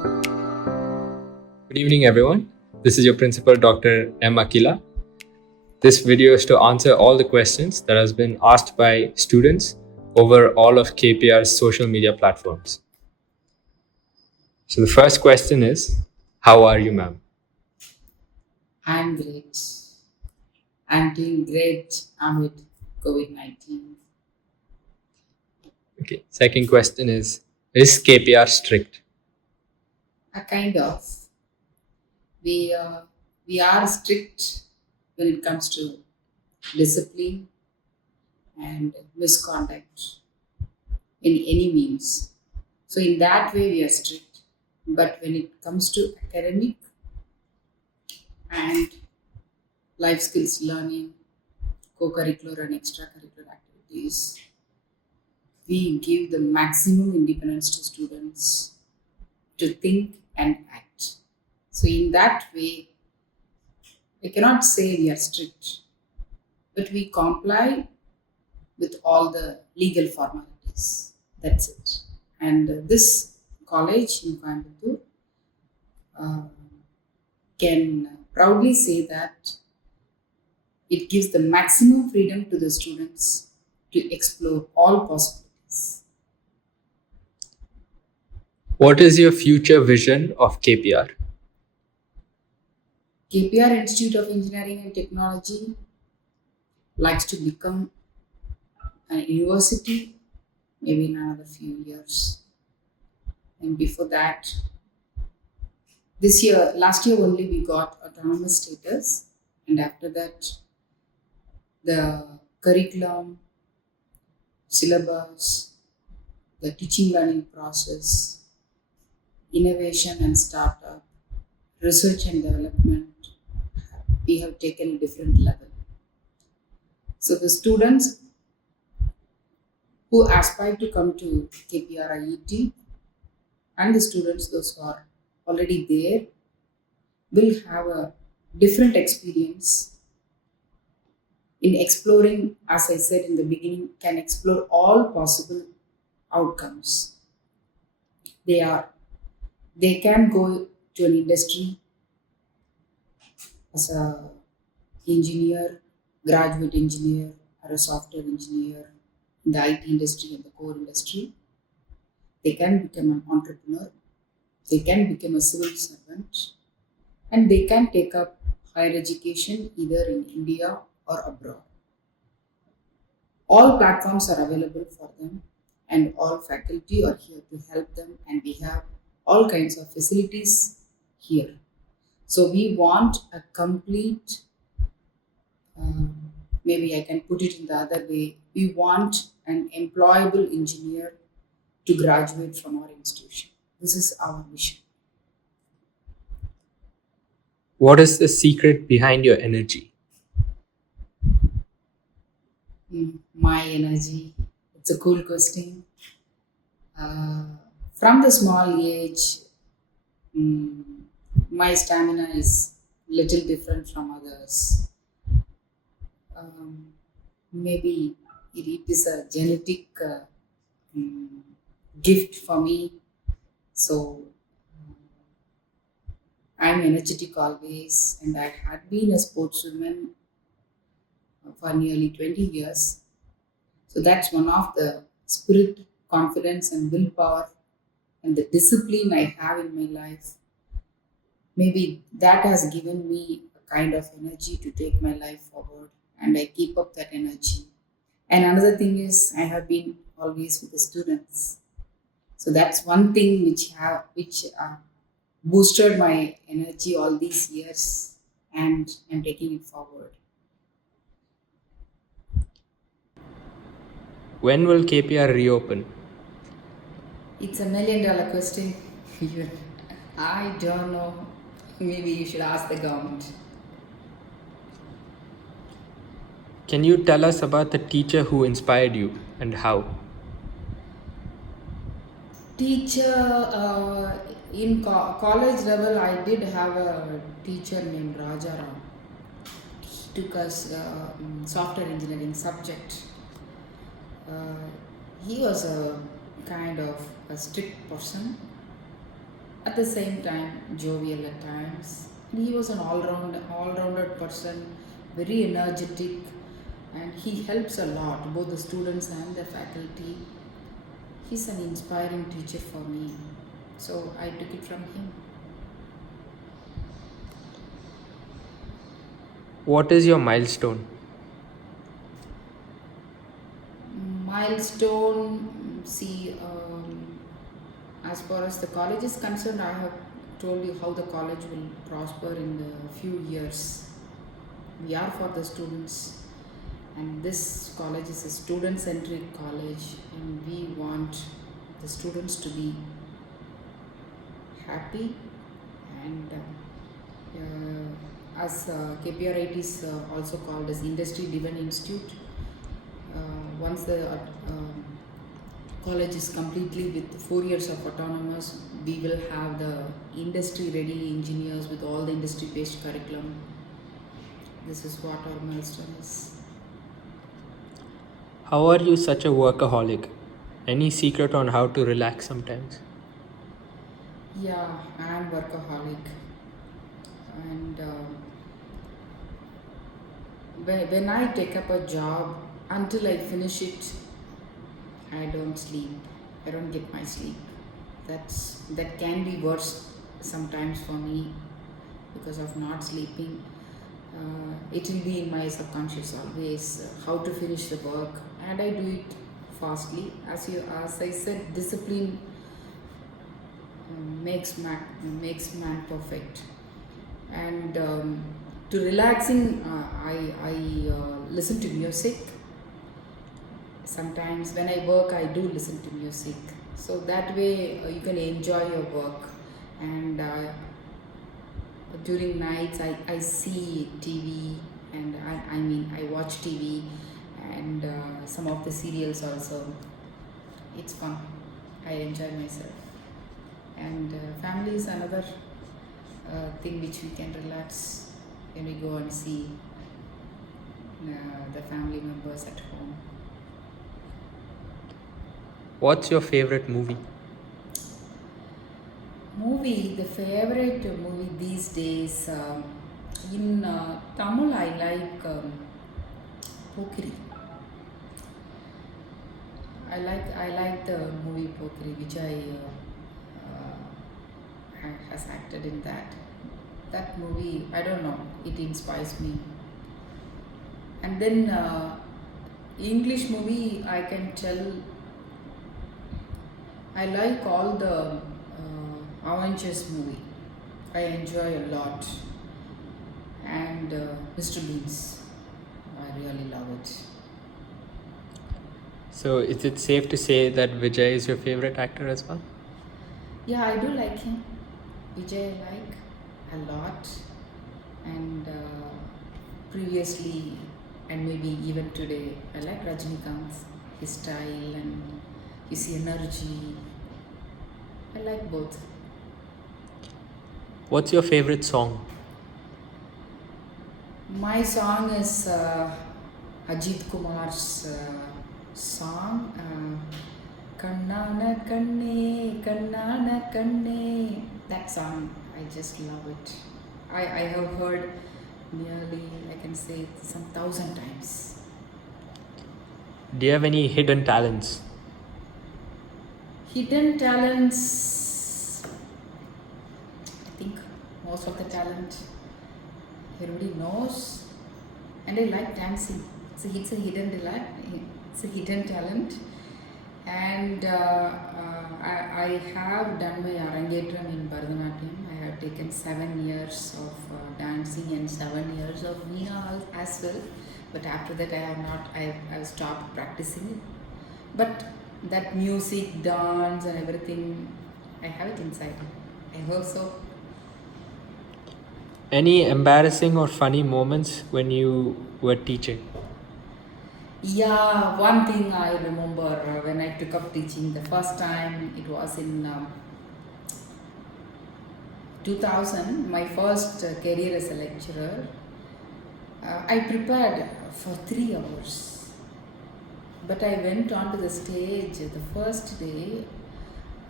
Good evening, everyone. This is your principal, Dr. M. Akila. This video is to answer all the questions that has been asked by students over all of KPR's social media platforms. So the first question is, how are you, ma'am? I'm great. I'm doing great amid COVID-19. Okay. Second question is KPR strict? A kind of we uh, we are strict when it comes to discipline and misconduct in any means. So in that way we are strict. But when it comes to academic and life skills learning, co-curricular and extracurricular activities, we give the maximum independence to students to think and act. So, in that way, I cannot say we are strict, but we comply with all the legal formalities. That's it. And this college in Coimbatore uh, can proudly say that it gives the maximum freedom to the students to explore all possibilities. What is your future vision of KPR? KPR Institute of Engineering and Technology likes to become a university maybe in another few years. And before that, last year only we got autonomous status, and after that, the curriculum, syllabus, the teaching learning process, innovation and startup, research and development, we have taken a different level. So the students who aspire to come to KPRIET and the students those who are already there will have a different experience in exploring, as I said in the beginning, can explore all possible outcomes. They are they can go to an industry as a engineer, graduate engineer, or a software engineer in the IT industry and the core industry. They can become an entrepreneur. They can become a civil servant, and they can take up higher education either in India or abroad. All platforms are available for them, and all faculty are here to help them, and we have all kinds of facilities here. So we want a complete, maybe I can put it in the other way, we want an employable engineer to graduate from our institution. This is our mission. What is the secret behind your energy? My energy, it's a cool question. Uh, from the small age, mm, my stamina is little different from others. Um, Maybe it is a genetic mm, gift for me. So I'm energetic always, and I had been a sportswoman for nearly 20 years. So that's one of the spirit, confidence, and willpower and the discipline I have in my life. Maybe that has given me a kind of energy to take my life forward, and I keep up that energy. And another thing is I have been always with the students. So that's one thing which boosted my energy all these years, and I'm taking it forward. When will KPR reopen? It's a $1 million question. I don't know. Maybe you should ask the government. Can you tell us about the teacher who inspired you and how? Teacher, in college level, I did have a teacher named Rajaram. He took us software engineering subject. Uh, he was a kind of a strict person, At the same time, jovial at times. And he was an all-rounded person, very energetic, and he helps a lot, both the students and the faculty. He's an inspiring teacher for me, so I took it from him. What is your milestone? Milestone, see, as far as the college is concerned, I have told you how the college will prosper in the few years. We are for the students, and this college is a student centric college, and we want the students to be happy. And as KPRIET is also called as industry driven institute, once the college is completely with 4 years of autonomous, we will have the industry ready engineers with all the industry based curriculum. This is what our milestone is. How are you such a workaholic? Any secret on how to relax sometimes? Yeah, I am workaholic, and when I take up a job, until I finish it, I don't sleep. I don't get my sleep. That can be worse sometimes for me because of not sleeping. It will be in my subconscious always how to finish the work, and I do it fastly. As I said, discipline makes man perfect. And to relaxing, I listen to music. Sometimes when I work, I do listen to music. So that way you can enjoy your work. And during nights, I see TV, and I watch TV, and some of the serials also. It's fun. I enjoy myself. And family is another thing which we can relax when we go and see the family members at home. What's your favorite movie? The favorite movie these days, in Tamil, I like Pokiri. I like the movie Pokiri, which has acted in that. That movie, I don't know, it inspires me. And then English movie, I can tell I like all the Avengers movie. I enjoy a lot. And Mr. Beans, I really love it. So, is it safe to say that Vijay is your favorite actor as well? Yeah, I do like him. Vijay I like a lot. And previously, and maybe even today, I like Rajinikanth, his style and his energy. I like both. What's your favorite song? My song is Ajit Kumar's song, Kannana Kanne, Kannana Kanne. That song, I just love it. I have heard nearly, I can say, some 1,000 times. Do you have any hidden talents? Hidden talents, I think most of the talent everybody knows, and I like dancing. It's a hidden talent, and I have done my Arangetram in Bharatanatyam. I have taken 7 years of dancing and 7 years of Veena as well. But after that, I have stopped practicing it. But that music, dance, and everything, I have it inside. I hope so. Any embarrassing or funny moments when you were teaching? Yeah, one thing I remember when I took up teaching the first time, it was in 2000, my first career as a lecturer. I prepared for 3 hours, but I went onto the stage the first day.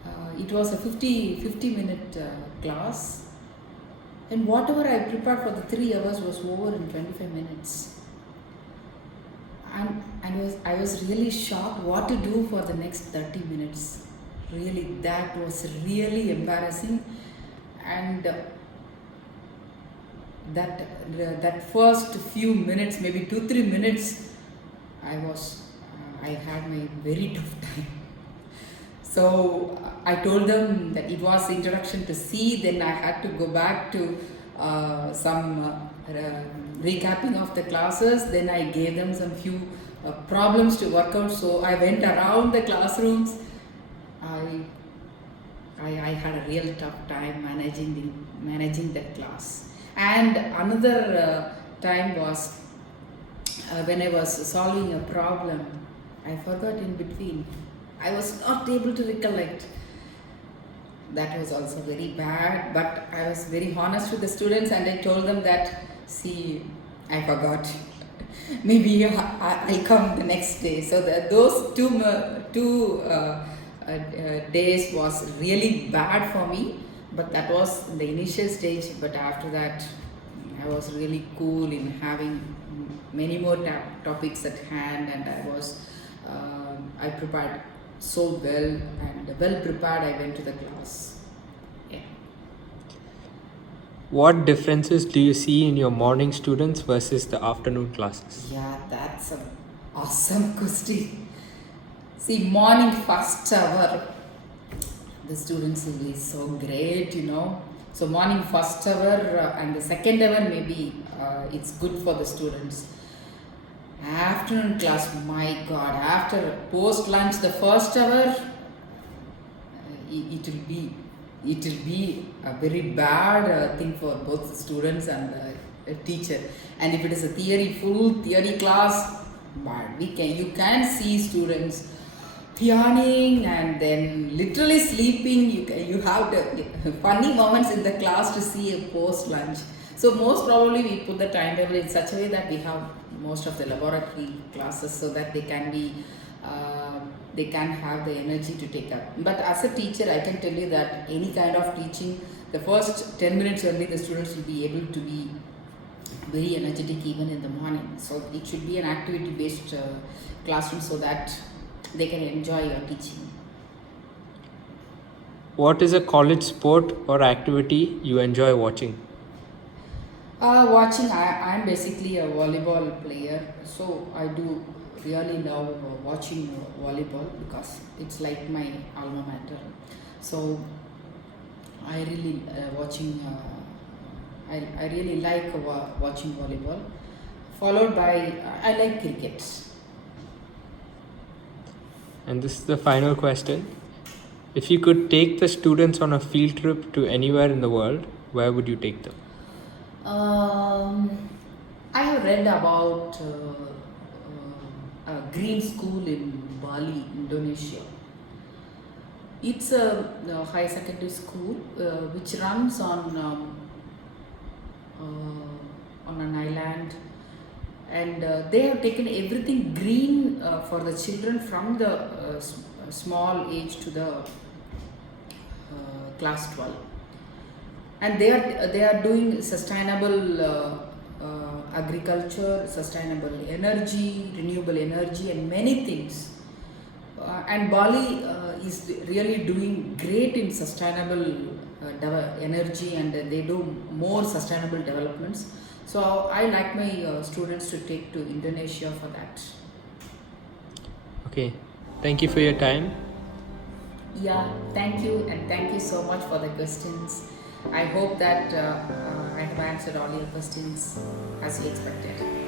It was a 50 minute class, and whatever I prepared for the 3 hours was over in 25 minutes. And I was really shocked what to do for the next 30 minutes. Really, that was really embarrassing. And that first few minutes, maybe 2-3 minutes, I had my very tough time. So I told them that it was introduction to C. Then I had to go back to some recapping of the classes. Then I gave them some few problems to work out. So I went around the classrooms. I had a real tough time managing that class. And another time was when I was solving a problem. I forgot in between. I was not able to recollect. That was also very bad, but I was very honest with the students and I told them that, see, I forgot. Maybe I'll come the next day. So those two days was really bad for me, but that was the initial stage. But after that, I was really cool in having many more topics at hand, and I prepared so well, and well prepared I went to the class. Yeah. What differences do you see in your morning students versus the afternoon classes? Yeah, that's an awesome question. See, morning first hour, the students will be so great. So morning first hour and the second hour maybe it's good for the students. Afternoon class, my God, after post lunch, the first hour, it will be a very bad thing for both the students and the teacher. And if it is a full theory class, but you can see students yawning and then literally sleeping. You have the funny moments in the class to see a post lunch. So most probably we put the timetable in such a way that we have most of the laboratory classes so that they can have the energy to take up. But as a teacher, I can tell you that any kind of teaching, the first 10 minutes only the students will be able to be very energetic even in the morning. So it should be an activity based classroom so that they can enjoy your teaching. What is a college sport or activity you enjoy watching? I'm basically a volleyball player, so I do really love watching volleyball because it's like my alma mater. So I really I really like watching volleyball. Followed by I like cricket. And this is the final question. If you could take the students on a field trip to anywhere in the world, where would you take them? I have read about a green school in Bali, Indonesia. It's a high secondary school which runs on an island, and they have taken everything green for the children from the small age to the class 12. And they are doing sustainable agriculture, sustainable energy, renewable energy, and many things. And Bali is really doing great in sustainable energy, and they do more sustainable developments. So I like my students to take to Indonesia for that. Okay, thank you for your time. Yeah, thank you, and thank you so much for the questions. I hope that I have answered all your questions as you expected.